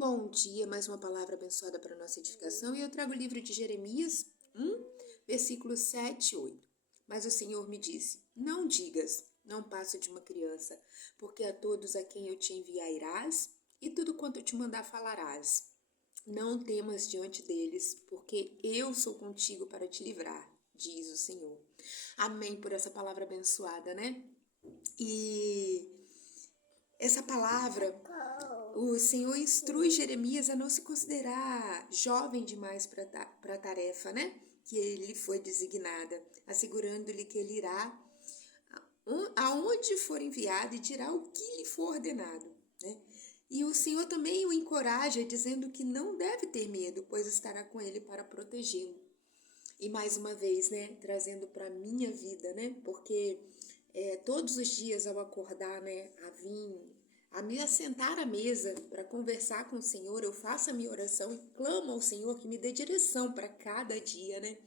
Bom dia, mais uma palavra abençoada para a nossa edificação, e eu trago o livro de Jeremias 1, versículos 7 e 8. Mas o Senhor me disse: não digas, não passo de uma criança, porque a todos a quem eu te enviar irás, e tudo quanto eu te mandar falarás. Não temas diante deles, porque eu sou contigo para te livrar, diz o Senhor. Amém por essa palavra abençoada, né? E essa palavra, o Senhor instrui Jeremias a não se considerar jovem demais para a tarefa, né? Que ele foi designada, assegurando-lhe que ele irá aonde for enviado e dirá o que lhe for ordenado, né? E o Senhor também o encoraja, dizendo que não deve ter medo, pois estará com ele para protegê-lo. E mais uma vez, né, trazendo para a minha vida, né? Porque todos os dias ao acordar, né, a me assentar à mesa para conversar com o Senhor, eu faço a minha oração e clamo ao Senhor que me dê direção para cada dia, né?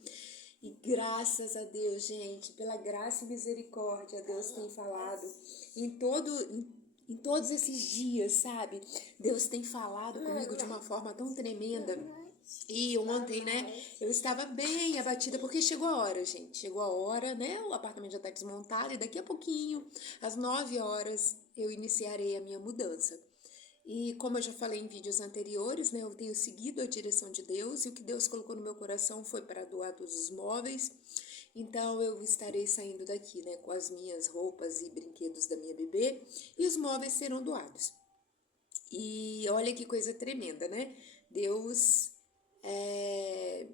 E graças a Deus, gente, pela graça e misericórdia, Deus tem falado em todos esses dias, sabe? Deus tem falado comigo de uma forma tão tremenda. E ontem, né, eu estava bem abatida, porque chegou a hora, gente. Chegou a hora, né? O apartamento já está desmontado e daqui a pouquinho, às 9 horas, eu iniciarei a minha mudança. E como eu já falei em vídeos anteriores, né, eu tenho seguido a direção de Deus e o que Deus colocou no meu coração foi para doar todos os móveis. Então eu estarei saindo daqui, né, com as minhas roupas e brinquedos da minha bebê e os móveis serão doados. E olha que coisa tremenda, né? Deus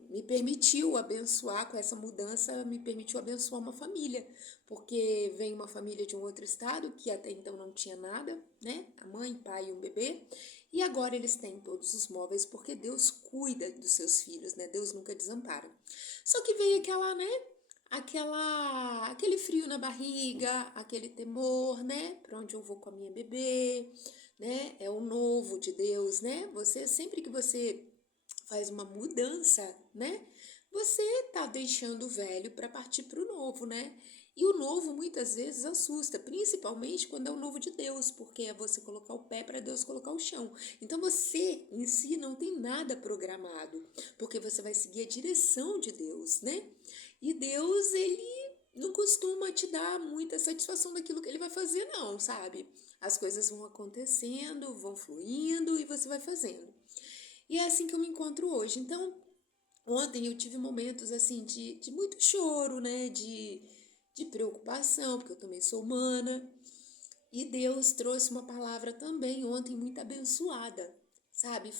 me permitiu abençoar com essa mudança, me permitiu abençoar uma família, porque vem uma família de um outro estado que até então não tinha nada, né? A mãe, pai e um bebê, e agora eles têm todos os móveis porque Deus cuida dos seus filhos, né? Deus nunca desampara. Só que veio aquele frio na barriga, aquele temor, né? Para onde eu vou com a minha bebê, né? É o novo de Deus, né? Sempre que você faz uma mudança, né? Você tá deixando o velho para partir para o novo, né? E o novo muitas vezes assusta, principalmente quando é o novo de Deus, porque é você colocar o pé para Deus colocar o chão. Então você em si não tem nada programado, porque você vai seguir a direção de Deus, né? E Deus, ele não costuma te dar muita satisfação daquilo que ele vai fazer, não, sabe? As coisas vão acontecendo, vão fluindo e você vai fazendo. E é assim que eu me encontro hoje. Então, ontem eu tive momentos assim de muito choro, né? De preocupação, porque eu também sou humana. E Deus trouxe uma palavra também ontem muito abençoada, sabe?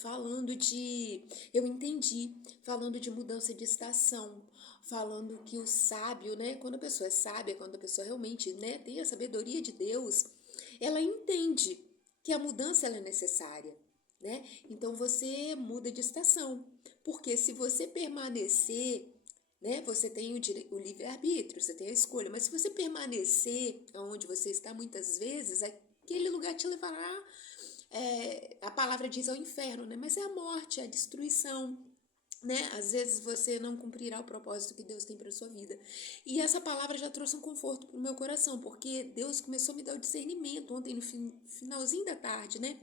Eu entendi, falando de mudança de estação, falando que o sábio, né? Quando a pessoa é sábia, quando a pessoa realmente, né, tem a sabedoria de Deus, ela entende que a mudança ela é necessária, né? Então você muda de estação, porque se você permanecer, né, você tem o livre-arbítrio, você tem a escolha, mas se você permanecer onde você está, muitas vezes, aquele lugar te levará, a palavra diz ao inferno, né? Mas é a morte, é a destruição, né? Às vezes você não cumprirá o propósito que Deus tem para sua vida. E essa palavra já trouxe um conforto para o meu coração, porque Deus começou a me dar o discernimento ontem no finalzinho da tarde, né?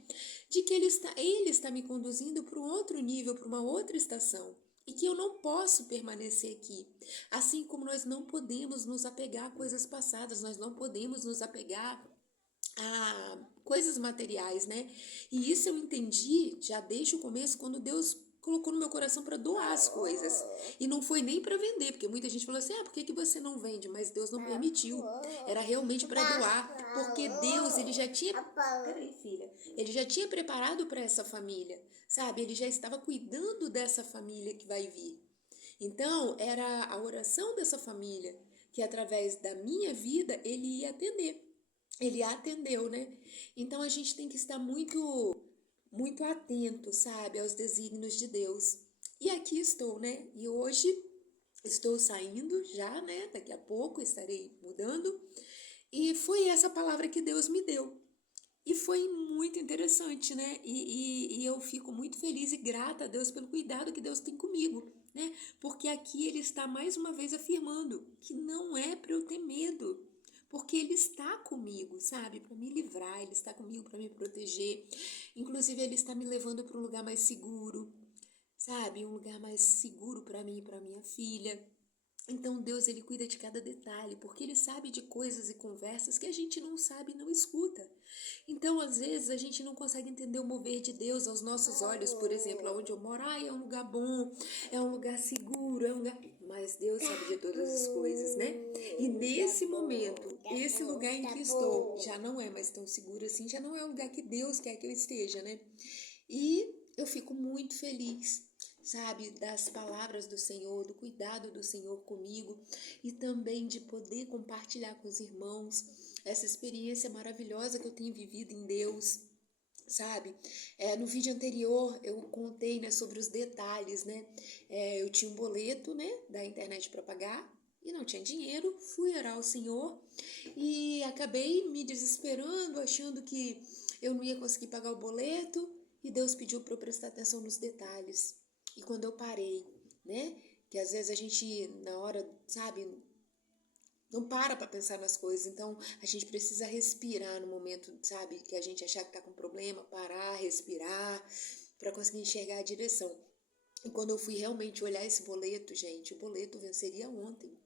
De que Ele está me conduzindo para um outro nível, para uma outra estação. E que eu não posso permanecer aqui. Assim como nós não podemos nos apegar a coisas passadas, nós não podemos nos apegar a coisas materiais, né? E isso eu entendi já desde o começo, quando Deus colocou no meu coração para doar as coisas. E não foi nem para vender, porque muita gente falou assim: por que você não vende? Mas Deus não permitiu. Era realmente para doar, porque Deus, ele já tinha. Peraí, filha. Ele já tinha preparado para essa família, sabe? Ele já estava cuidando dessa família que vai vir. Então, era a oração dessa família que, através da minha vida, ele ia atender. Ele atendeu, né? Então a gente tem que estar muito atento, sabe, aos desígnios de Deus. E aqui estou, né? E hoje estou saindo já, né? Daqui a pouco estarei mudando. E foi essa palavra que Deus me deu. E foi muito interessante, né? E eu fico muito feliz e grata a Deus pelo cuidado que Deus tem comigo, né? Porque aqui Ele está mais uma vez afirmando que não é para eu ter medo, porque Ele está comigo, sabe? Para me livrar, Ele está comigo para me proteger. Inclusive, Ele está me levando para um lugar mais seguro, sabe? Um lugar mais seguro para mim e para minha filha. Então Deus, ele cuida de cada detalhe, porque ele sabe de coisas e conversas que a gente não sabe e não escuta. Então, às vezes, a gente não consegue entender o mover de Deus aos nossos olhos. Por exemplo, onde eu moro, é um lugar bom, é um lugar seguro, é um lugar... Mas Deus sabe de todas as coisas, né? E nesse momento, esse lugar em que estou já não é mais tão seguro assim, já não é o lugar que Deus quer que eu esteja, né? E eu fico muito feliz, sabe, das palavras do Senhor, do cuidado do Senhor comigo e também de poder compartilhar com os irmãos essa experiência maravilhosa que eu tenho vivido em Deus, sabe? No vídeo anterior eu contei, né, sobre os detalhes, né? Eu tinha um boleto, né, da internet para pagar e não tinha dinheiro, fui orar ao Senhor e acabei me desesperando, achando que eu não ia conseguir pagar o boleto e Deus pediu para eu prestar atenção nos detalhes. E quando eu parei, né? Que às vezes a gente, na hora, sabe, não para pensar nas coisas. Então, a gente precisa respirar no momento, sabe, que a gente achar que tá com problema, parar, respirar, para conseguir enxergar a direção. E quando eu fui realmente olhar esse boleto, gente, o boleto venceria ontem.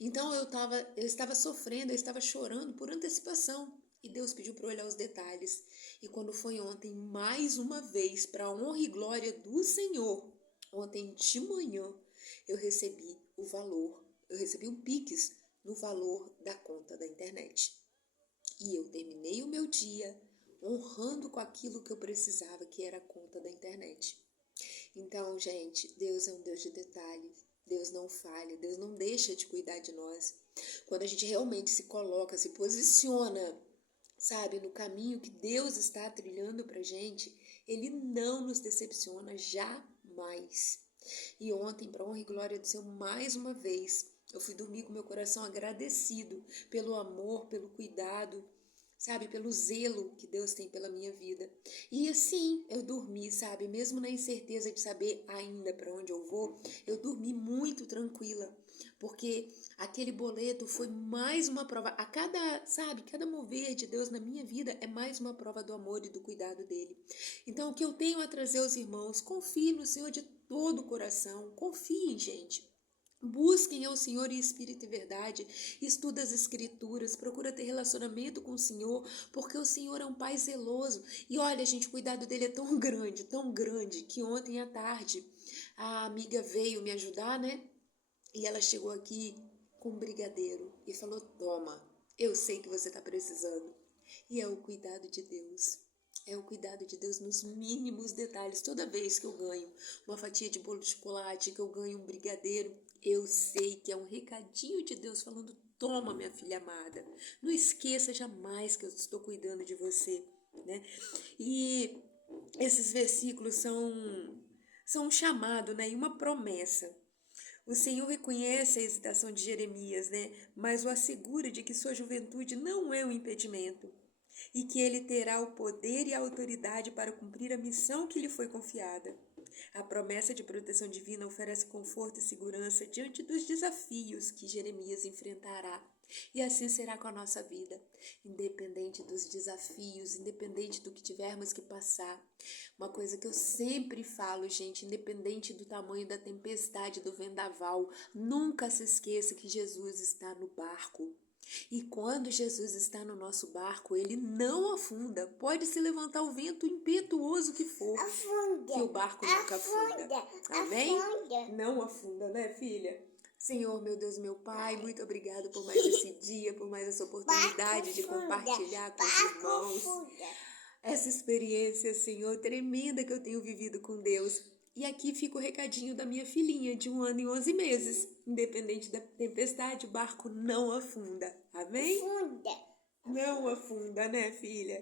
Então, eu estava sofrendo, eu estava chorando por antecipação. E Deus pediu para eu olhar os detalhes. E quando foi ontem, mais uma vez, para a honra e glória do Senhor, ontem de manhã, eu recebi o valor, eu recebi um Pix no valor da conta da internet. E eu terminei o meu dia honrando com aquilo que eu precisava, que era a conta da internet. Então, gente, Deus é um Deus de detalhes. Deus não falha, Deus não deixa de cuidar de nós. Quando a gente realmente se coloca, se posiciona, sabe, no caminho que Deus está trilhando pra gente, Ele não nos decepciona jamais. E ontem, para honra e glória do Senhor, mais uma vez, eu fui dormir com meu coração agradecido pelo amor, pelo cuidado, sabe, pelo zelo que Deus tem pela minha vida. E assim, eu dormi, sabe, mesmo na incerteza de saber ainda para onde eu vou, eu dormi muito tranquila, porque aquele boleto foi mais uma prova. A cada, sabe, cada mover de Deus na minha vida é mais uma prova do amor e do cuidado dele. Então, o que eu tenho a trazer aos irmãos, confie no Senhor de todo o coração, confiem, gente. Busquem ao Senhor em espírito e verdade, estuda as escrituras, procura ter relacionamento com o Senhor, porque o Senhor é um Pai zeloso. E olha, gente, o cuidado dele é tão grande, que ontem à tarde a amiga veio me ajudar, né? E ela chegou aqui com um brigadeiro e falou, toma, eu sei que você está precisando. E é o cuidado de Deus. É o cuidado de Deus nos mínimos detalhes. Toda vez que eu ganho uma fatia de bolo de chocolate, que eu ganho um brigadeiro, eu sei que é um recadinho de Deus falando, toma, minha filha amada. Não esqueça jamais que eu estou cuidando de você, né? E esses versículos são um chamado, né? E uma promessa. O Senhor reconhece a hesitação de Jeremias, né? Mas o assegura de que sua juventude não é um impedimento e que ele terá o poder e a autoridade para cumprir a missão que lhe foi confiada. A promessa de proteção divina oferece conforto e segurança diante dos desafios que Jeremias enfrentará. E assim será com a nossa vida, independente dos desafios, independente do que tivermos que passar. Uma coisa que eu sempre falo, gente, independente do tamanho da tempestade, do vendaval, nunca se esqueça que Jesus está no barco. E quando Jesus está no nosso barco, ele não afunda. Pode se levantar o vento impetuoso que for, que o barco nunca afunda. Amém? Não afunda, né, filha? Senhor, meu Deus, meu Pai, muito obrigado por mais esse dia, por mais essa oportunidade de compartilhar com os irmãos essa experiência, Senhor, tremenda que eu tenho vivido com Deus. E aqui fica o recadinho da minha filhinha, de 1 ano e 11 meses. Independente da tempestade, o barco não afunda. Amém? Não afunda, né, filha?